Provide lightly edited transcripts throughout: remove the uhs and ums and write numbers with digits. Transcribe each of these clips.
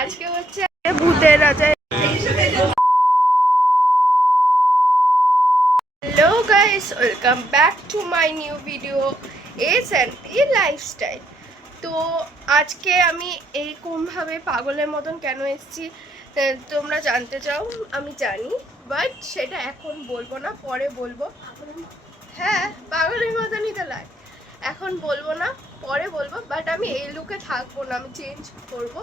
আজকে হচ্ছে ভূতের রাজা। Hello guys, welcome back to my new video S and P lifestyle. তো আজকে আমি এইরকমভাবে পাগলের মতন কেন এসেছি তোমরা জানতে চাও, আমি জানি, বাট সেটা এখন বলবো না, পরে বলবো। হ্যাঁ, পাগলের মতনই তো লাগে, এখন বলবো না, পরে বলবো। বাট আমি এই লুকে থাকবো না, আমি চেঞ্জ করবো।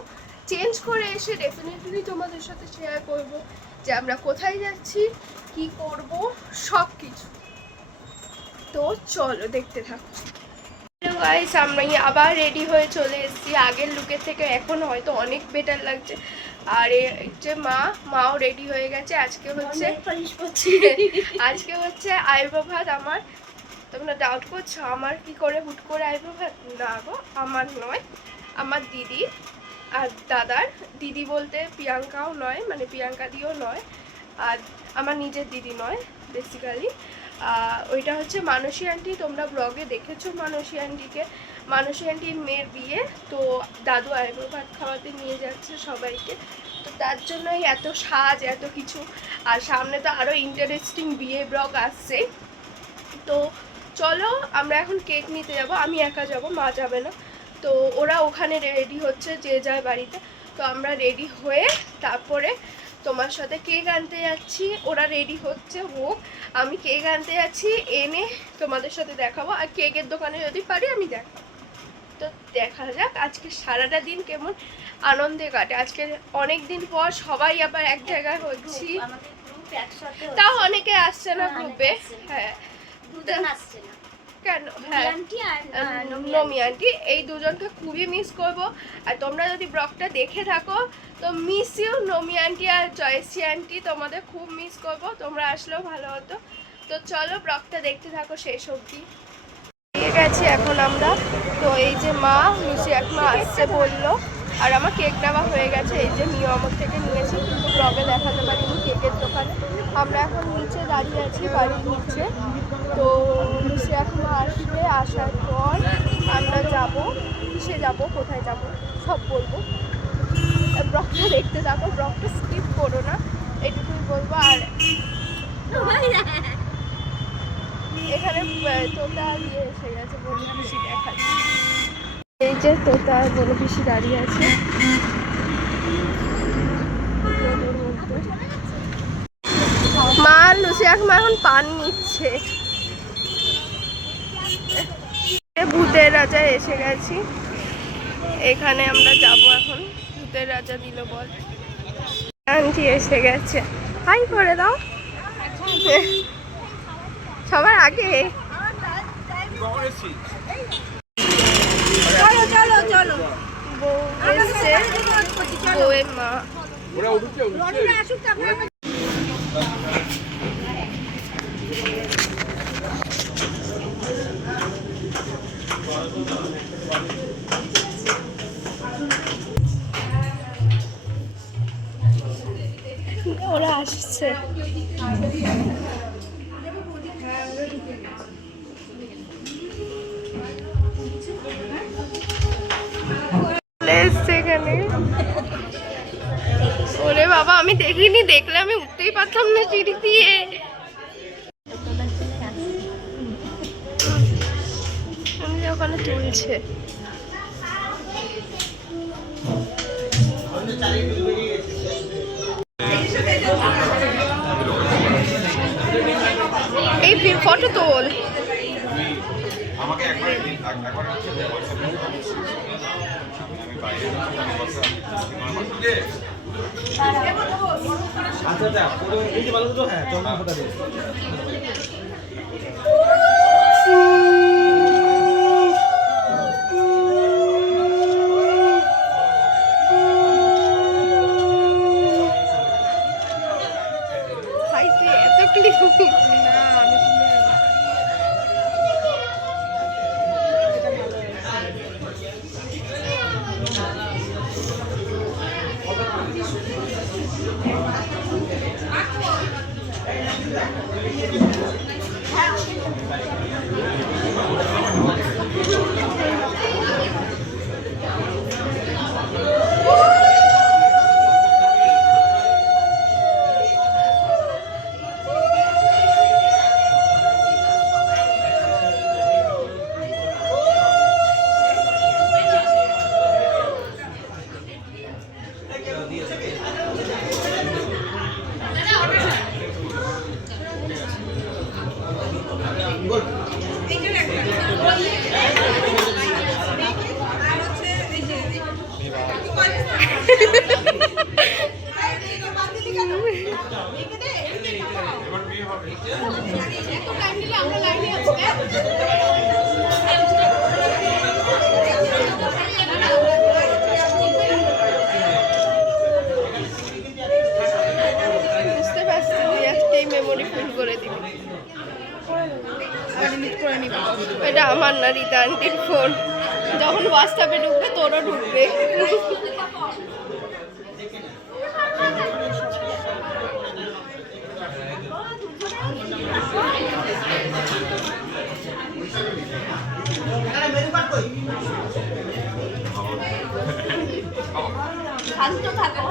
চেঞ্জ করে এসে ডেফিনেটলি তোমাদের সাথে শেয়ার করবো যে আমরা কোথায় যাচ্ছি, কি করব, সব কিছু। তো চলো দেখতে থাকো। হ্যালো গাইস, আমি আবার রেডি হয়ে চলে এসেছি। আগের লুকের থেকে এখন হয়তো অনেক বেটার লাগছে। আর এই যে মাও রেডি হয়ে গেছে। আজকে হচ্ছে আইব্রো ভাত আমার। তোমরা ডাউট করছো আমার কি করে হুট করে আইব্রো ভাত? না গো, আমার নয়, আমার দিদি আর দাদার। দিদি বলতে প্রিয়াঙ্কাও নয়, মানে প্রিয়াঙ্কা দিও নয়, আর আমার নিজের দিদি নয় বেসিক্যালি। ওইটা হচ্ছে মানসী আন্টি। তোমরা ব্লগে দেখেছো মানসী আন্টিকে। মানসী আন্টির মেয়ের বিয়ে, তো দাদু আইব্রো ভাত খাওয়াতে নিয়ে যাচ্ছে সবাইকে। তো তার জন্যই এত সাজ, এত কিছু। আর সামনে তো আরও ইন্টারেস্টিং বিয়ে ব্লগ আসছে। তো চলো আমরা এখন কেক নিতে যাব। আমি একা যাব, মা যাবে না। তো ওরা ওখানে রেডি হচ্ছে যে যার বাড়িতে। তো আমরা রেডি হয়ে তারপরে তোমার সাথে কেক আনতে যাচ্ছি। ওরা রেডি হচ্ছে, হোক, আমি কেক আনতে যাচ্ছি, এনে তোমাদের সাথে দেখাবো। আর কেকের দোকানে যদি পারি আমি দেখাবো। তো দেখা যাক আজকে সারাটা দিন কেমন আনন্দে কাটে। আজকে অনেক দিন পর সবাই আবার এক জায়গায় হচ্ছি। তাও অনেকে আসছে না গ্রুপে। হ্যাঁ, কেন? হ্যাঁ, নমি আন্টি, এই দুজনকে খুবই মিস করব। আর তোমরা যদি ব্লগটা দেখে থাকো তো মিস ইউ নমি আন্টি আর জয়শ্রী আন্টি, তোমাদের খুব মিস করব। তোমরা আসলেও ভালো হতো। তো চলো ব্লগটা দেখতে থাকো শেষ অবধি। পেয়ে গেছি এখন আমরা। তো এই যে মা, মিশি একমা আসছে বললো, আর আমার কেক নেওয়া হয়ে গেছে। এই যে মিও আমার থেকে নিয়েছি, কিন্তু ব্লগে দেখাতে পারিনি কেকের দোকানে। আমরা এখন নিচে দাঁড়িয়ে আছি, বাড়ির নিচে। তো মিশি একমা আসবে, আসার পর আমরা যাব, কিসে যাব, কোথায় যাব সব বলবো। ব্লগটা দেখতে থাকো, ব্লগটা স্কিপ করো না, এটুকুই বলবো। আর এখানে তোতা দিয়ে এসে গেছে, বলে পিসি দেখাচ্ছে। এই যে তোতা আর বলে পিসি দাঁড়িয়ে আছে। মা লুচি একমা এখন পান নিচ্ছে। ভূতের রাজা এসে গেছি, এখানে আমরা যাব এখন। ভূতের রাজা দিল বল। আন্টি এসে গেছে, হাই করে দাও সবার আগে। বউ এসছে, বউয়ের মা। ওরা আসছে। এখানে ওরে বাবা, আমি দেখিনি, দেখলে আমি উঠতেই পারতাম না সিঁড়ি দিয়ে। ওখানে তুলছে। এই ফটো তোল। এত ক্লিপ বুঝতে পারছি তুই আজকেই মেমোরি ফুল করে দিবি। এটা আমার না, রীতা আন্টির ফোন। যখন হোয়াটসঅ্যাপে ঢুকবে তোরও ঢুকবে। শান্ত থাকো।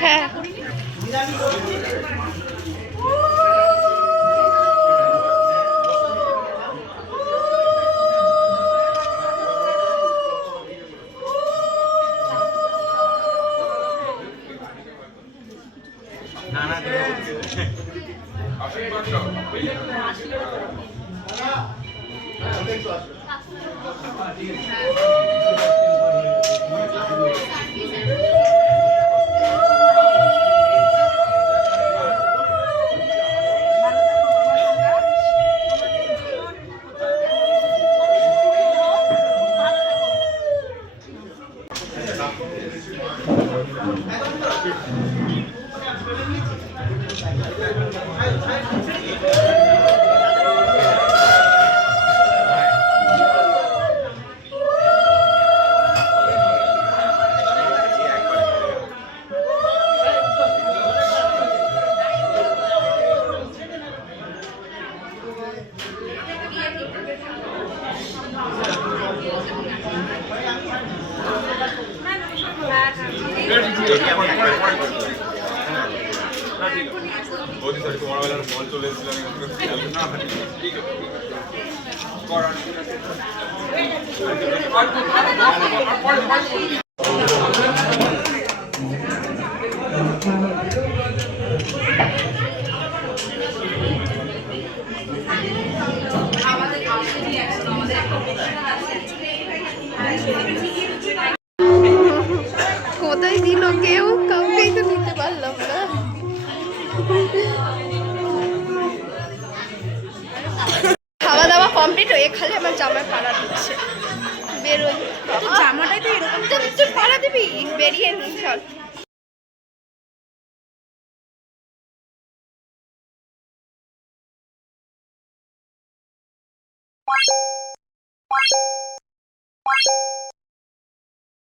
হ্যাঁ কোথায় দিল কেউ, কাউকেই তো নিতে পারলাম না। খাওয়া দাওয়া কমপ্লিট হয়ে খালি আমার জামায় পাড়া দিচ্ছে, বেরোই। জামাটাই তো এরকম তুই পাড়া দিবি, বেরিয়ে নি চল।